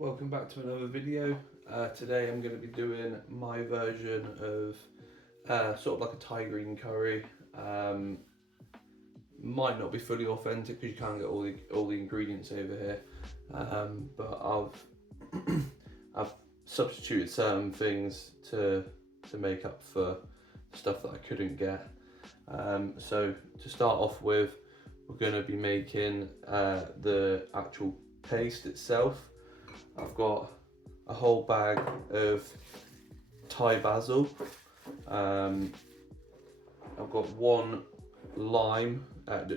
Welcome back to another video. Today I'm going to be doing my version of sort of like a Thai green curry. Might not be fully authentic because you can't get all the ingredients over here, but I've substituted certain things to make up for stuff that I couldn't get. So to start off with, we're going to be making the actual paste itself. I've got a whole bag of Thai basil. I've got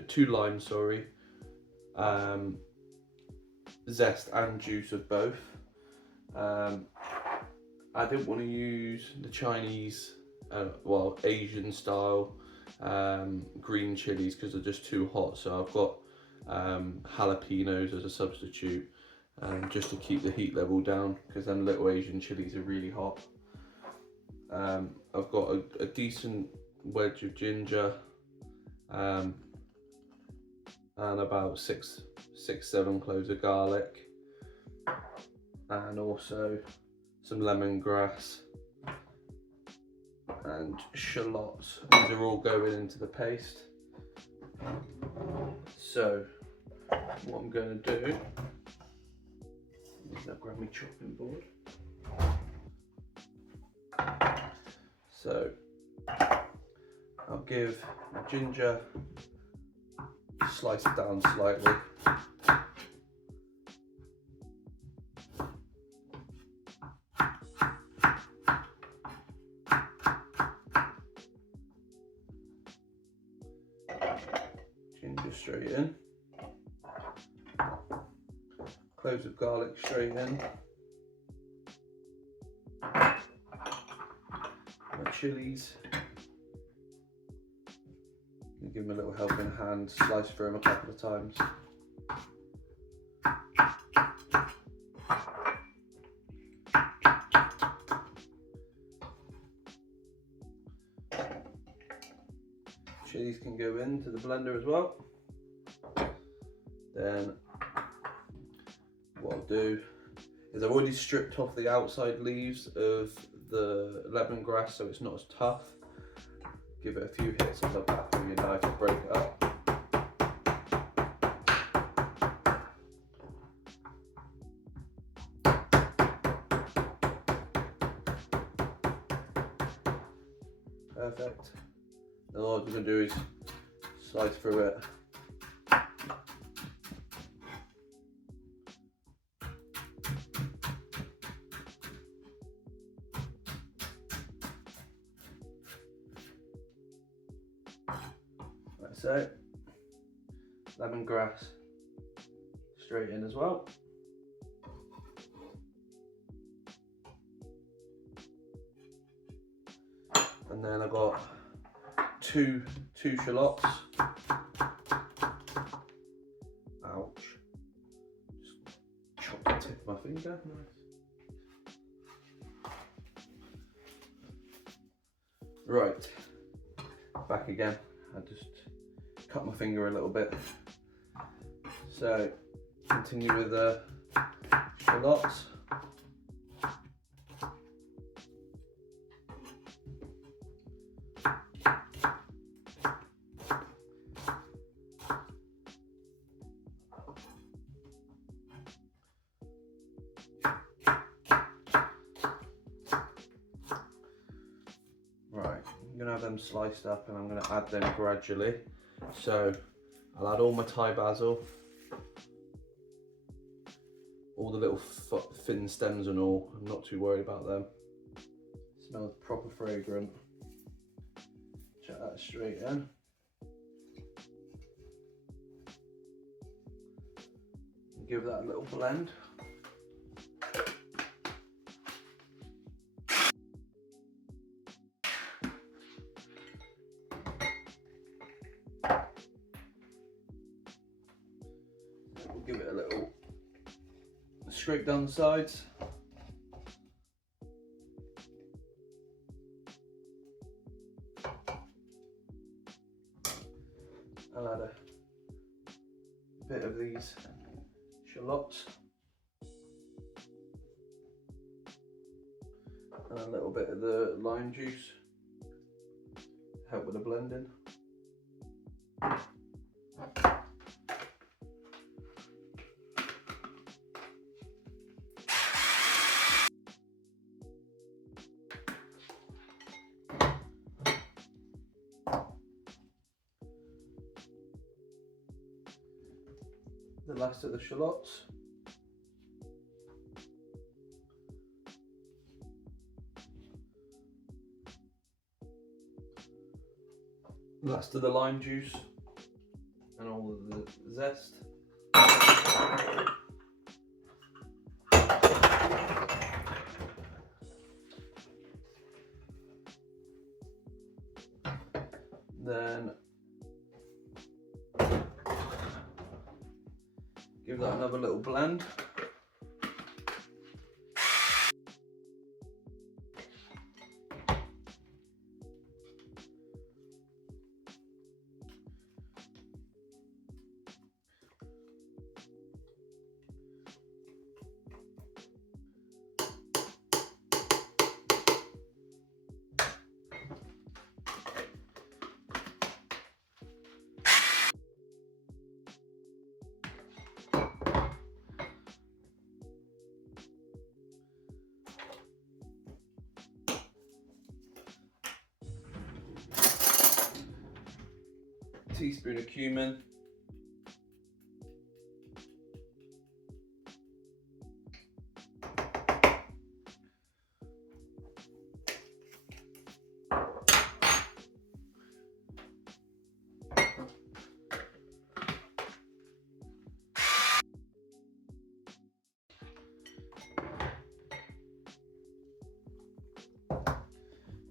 two limes, sorry. Zest and juice of both. I didn't want to use the Chinese, Asian style green chilies because they're just too hot. So I've got jalapenos as a substitute. Just to keep the heat level down, because them little Asian chilies are really hot. I've got a decent wedge of ginger, and about six, 7 cloves of garlic, and also some lemongrass and shallots. These are all going into the paste. So what I'm going to do, I'll grab my chopping board. So I'll give my ginger, slice it down slightly. Ginger straight in. Cloves of garlic straight in. My chilies. Give them a little helping hand, slice through them a couple of times. Chilies can go into the blender as well. Then what I'll do is I've already stripped off the outside leaves of the lemongrass so it's not as tough. Give it a few hits of the back with your knife to break it up. Perfect. And all I'm going to do is slice through it. Like so. Lemongrass straight in as well. And then I've got two shallots. Ouch. Just chop the tip of my finger. Nice. Right. Back again. I just cut my finger a little bit. So continue with the shallots. Right, I'm gonna have them sliced up and I'm gonna add them gradually. So I'll add all my Thai basil, all the little thin stems and all. I'm not too worried about them. Smells proper fragrant. Chuck that straight in. Give that a little blend. We'll give it a little scrape down the sides. I'll add a bit of these shallots. and a little bit of the lime juice to help with the blending. The last of the shallots. Last of the lime juice and all of the zest. Then give that another little blend. Teaspoon of cumin.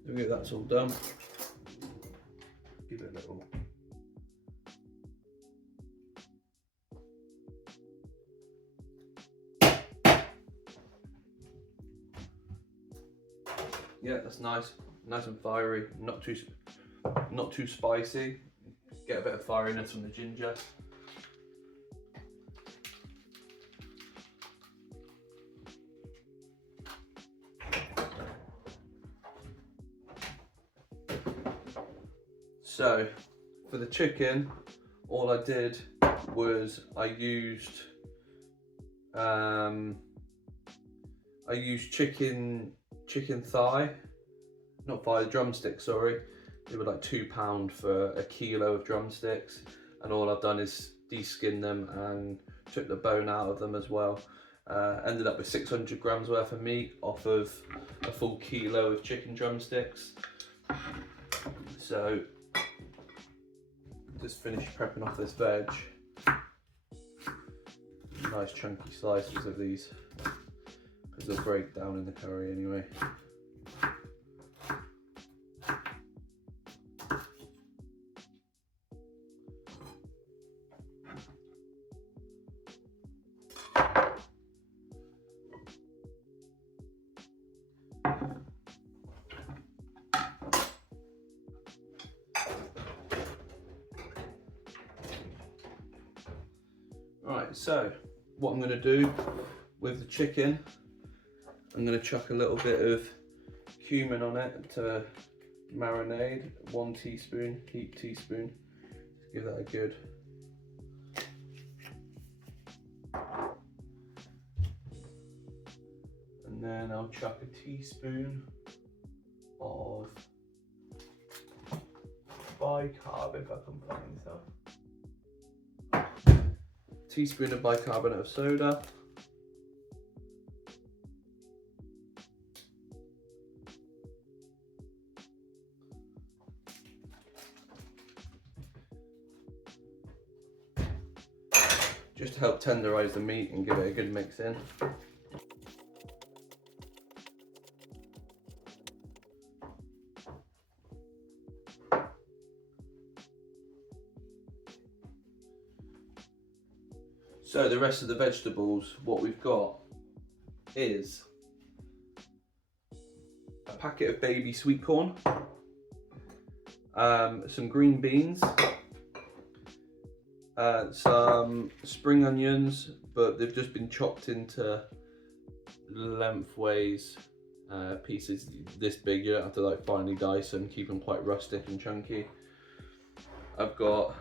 Okay, that's all done. Give it a little. Yeah, that's nice and fiery. Not too spicy. Get a bit of fieriness from the ginger. So for the chicken, all I did was I used chicken thigh, not thigh, drumsticks, sorry. They were like £2 for a kilo of drumsticks, and all I've done is de-skin them and took the bone out of them as well. Ended up with 600 grams worth of meat off of a full kilo of chicken drumsticks. So just finished prepping off this veg. Nice chunky slices of these, because they'll break down in the curry anyway. Right, so what I'm going to do with the chicken, I'm going to chuck a little bit of cumin on it to marinade. 1 teaspoon, heaped teaspoon. Give that a good. And then I'll chuck a teaspoon of bicarb, if I can find some. Teaspoon of bicarbonate of soda. Just to help tenderize the meat and give it a good mix in. So the rest of the vegetables, what we've got is a packet of baby sweet corn, some green beans, some spring onions, but they've just been chopped into lengthways pieces this big. You don't have to like finely dice them, keep them quite rustic and chunky. I've got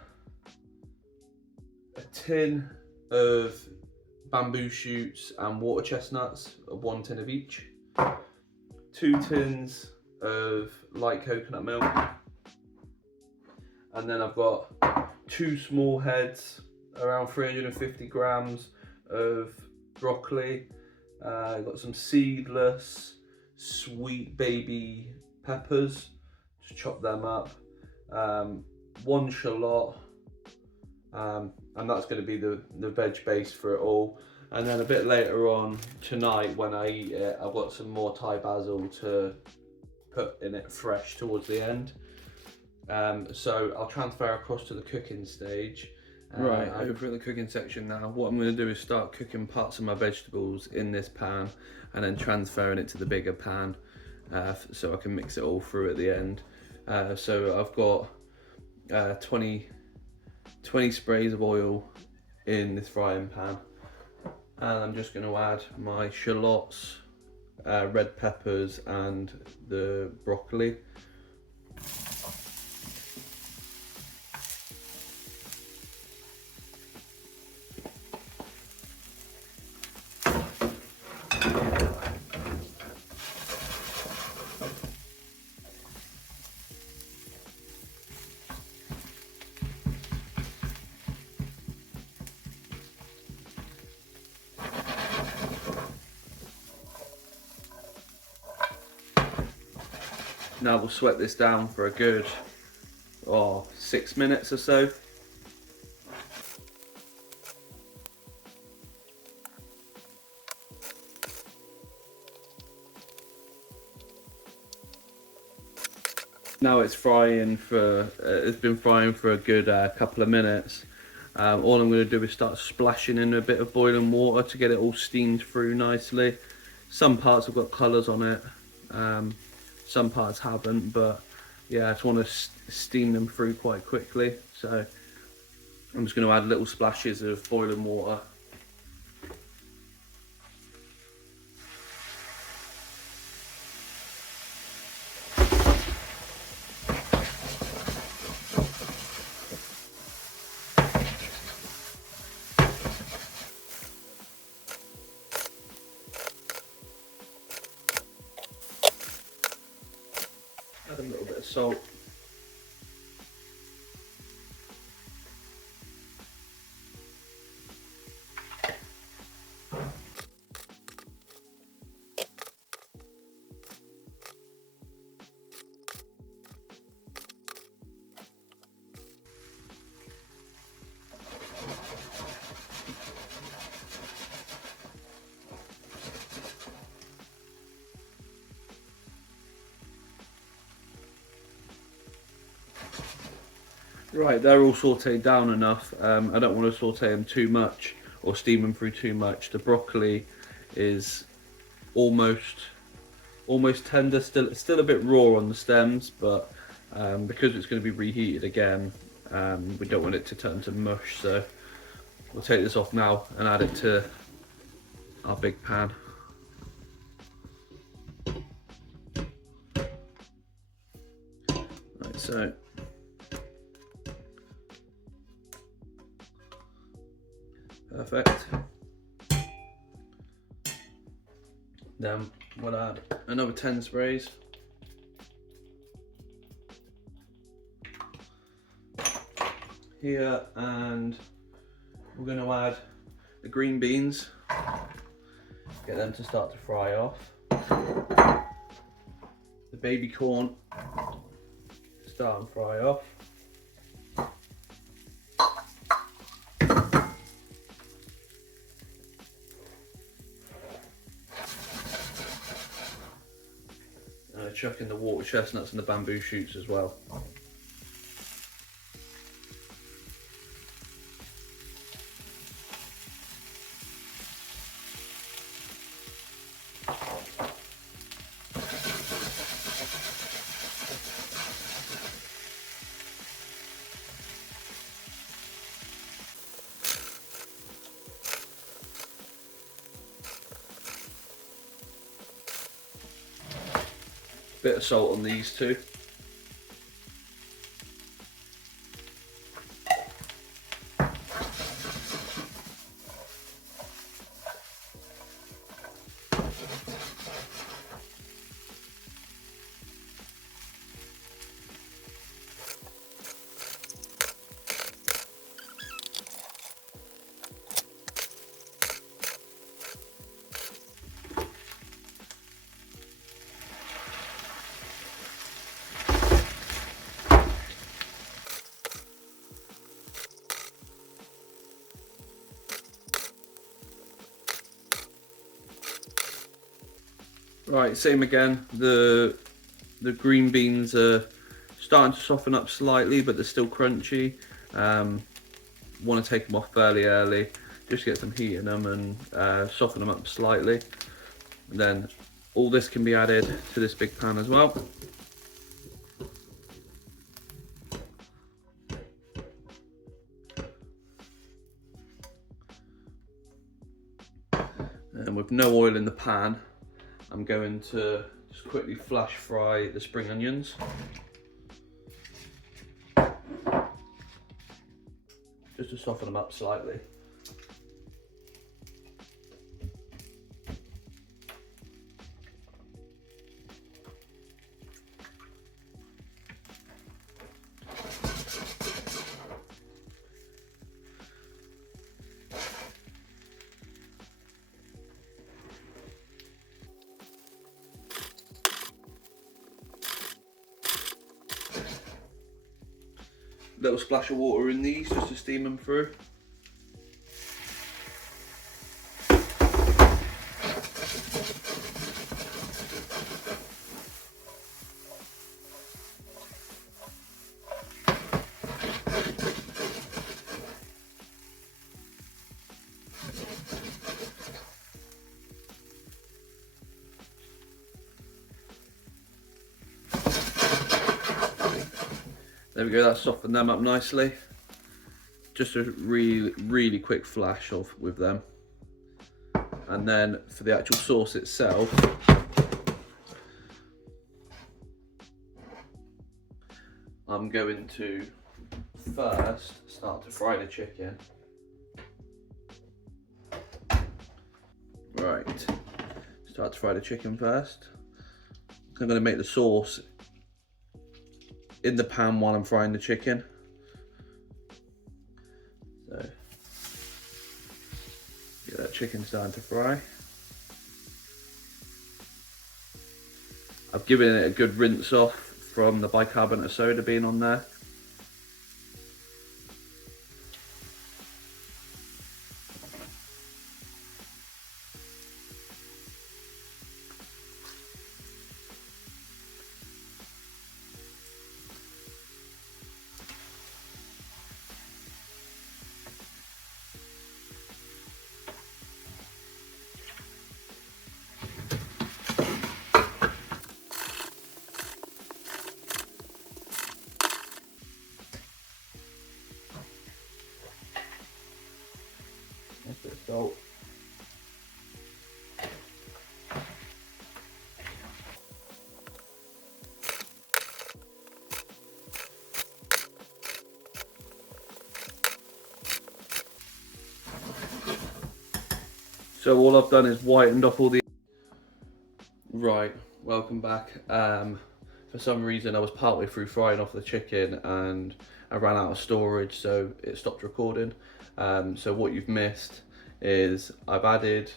a tin of bamboo shoots and water chestnuts, 1 tin of each. 2 tins of light coconut milk. And then I've got 2 small heads, around 350 grams of broccoli. I've got some seedless sweet baby peppers, just chop them up. 1 shallot, and that's going to be the veg base for it all. And then a bit later on tonight when I eat it, I've got some more Thai basil to put in it fresh towards the end. So I'll transfer across to the cooking stage. Right, over at the cooking section now. What I'm going to do is start cooking parts of my vegetables in this pan and then transferring it to the bigger pan so I can mix it all through at the end. So I've got 20 sprays of oil in this frying pan, and I'm just going to add my shallots, red peppers and the broccoli. Now we'll sweat this down for a good 6 minutes or so. Now it's frying for, it's been frying for a good couple of minutes. All I'm going to do is start splashing in a bit of boiling water to get it all steamed through nicely. Some parts have got colours on it. Some parts haven't, but yeah, I just want to steam them through quite quickly. So I'm just going to add little splashes of boiling water. Add a little bit of salt. Right, they're all sauteed down enough. I don't want to saute them too much or steam them through too much. The broccoli is almost tender, still a bit raw on the stems, but because it's going to be reheated again, we don't want it to turn to mush. So we'll take this off now and add it to our big pan. Right, so perfect. Then we'll add another 10 sprays. Here, and we're going to add the green beans, get them to start to fry off. The baby corn, start and fry off. Chuck in the water chestnuts and the bamboo shoots as well. Bit of salt on these two. Right, same again. The green beans are starting to soften up slightly, but they're still crunchy. Want to take them off fairly early, just get some heat in them and soften them up slightly. And then all this can be added to this big pan as well. And with no oil in the pan, I'm going to just quickly flash fry the spring onions. Just to soften them up slightly. Little splash of water in these just to steam them through. There we go, that's softened them up nicely. Just a really quick flash of with them. And then for the actual sauce itself, I'm going to first start to fry the chicken. Right, start to fry the chicken first. I'm going to make the sauce in the pan while I'm frying the chicken. So get that chicken starting to fry. I've given it a good rinse off from the bicarbonate of soda being on there. Nice bit of salt. So all I've done is whitened off all the... Right, welcome back. For some reason I was partway through frying off the chicken and I ran out of storage, so it stopped recording. So what you've missed is I've added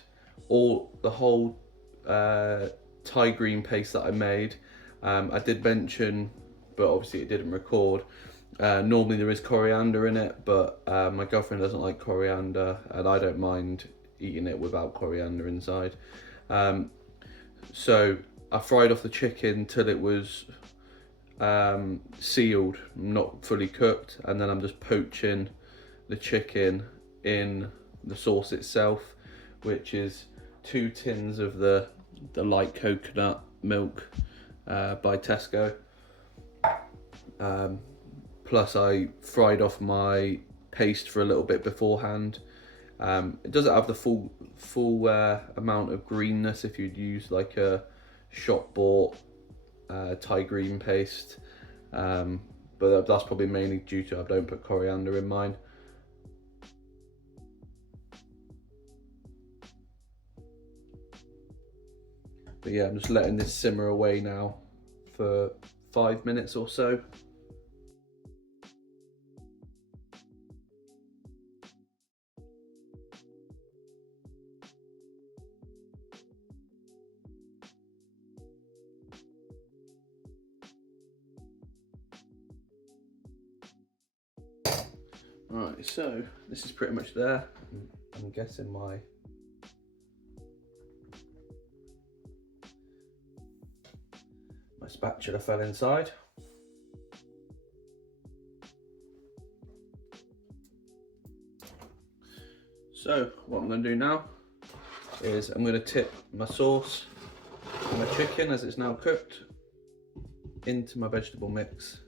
the whole Thai green paste that I made. I did mention, but obviously it didn't record. Normally there is coriander in it, but my girlfriend doesn't like coriander and I don't mind eating it without coriander inside. So I fried off the chicken till it was sealed, not fully cooked, and then I'm just poaching the chicken in the sauce itself, which is 2 tins of the light coconut milk by Tesco. Plus I fried off my paste for a little bit beforehand. It doesn't have the full amount of greenness if you'd use like a shop bought Thai green paste, but that's probably mainly due to I don't put coriander in mine. But yeah, I'm just letting this simmer away now for 5 minutes or so. Right, so this is pretty much there. I'm guessing my spatula fell inside. So what I'm going to do now is I'm going to tip my sauce and my chicken, as it's now cooked, into my vegetable mix.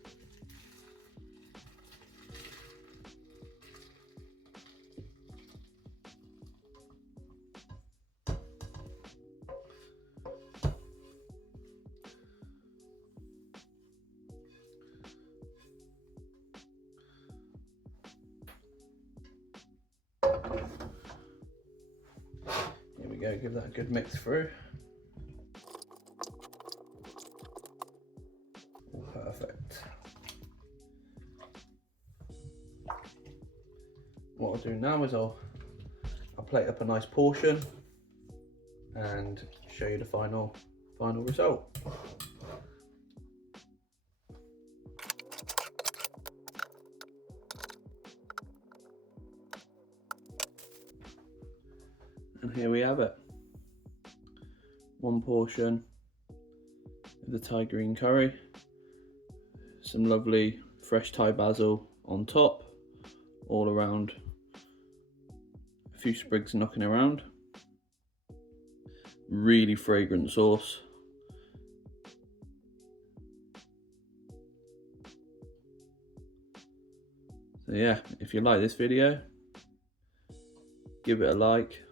Here we go, give that a good mix through. Perfect. What I'll do now is I'll plate up a nice portion and show you the final result. And here we have it. One portion of the Thai green curry, some lovely fresh Thai basil on top, all around, a few sprigs knocking around. Really fragrant sauce. So yeah, if you like this video, give it a like,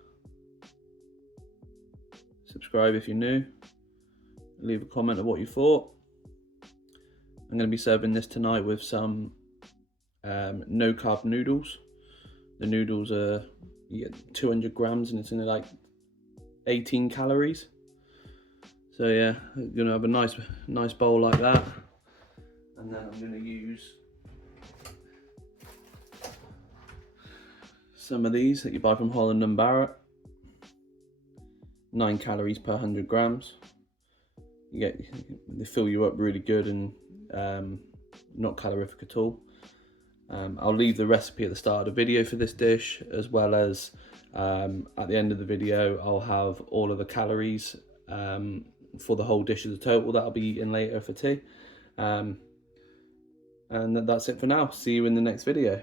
subscribe if you're new, leave a comment of what you thought. I'm going to be serving this tonight with some no carb noodles. The noodles are, you get 200 grams and it's only like 18 calories. So yeah, I'm going to have a nice bowl like that. And then I'm going to use some of these that you buy from Holland and Barrett. 9 calories per 100 grams. They fill you up really good and not calorific at all. I'll leave the recipe at the start of the video for this dish, as well as at the end of the video I'll have all of the calories for the whole dish as a total that I'll be eating later for tea. And that's it for now. See you in the next video.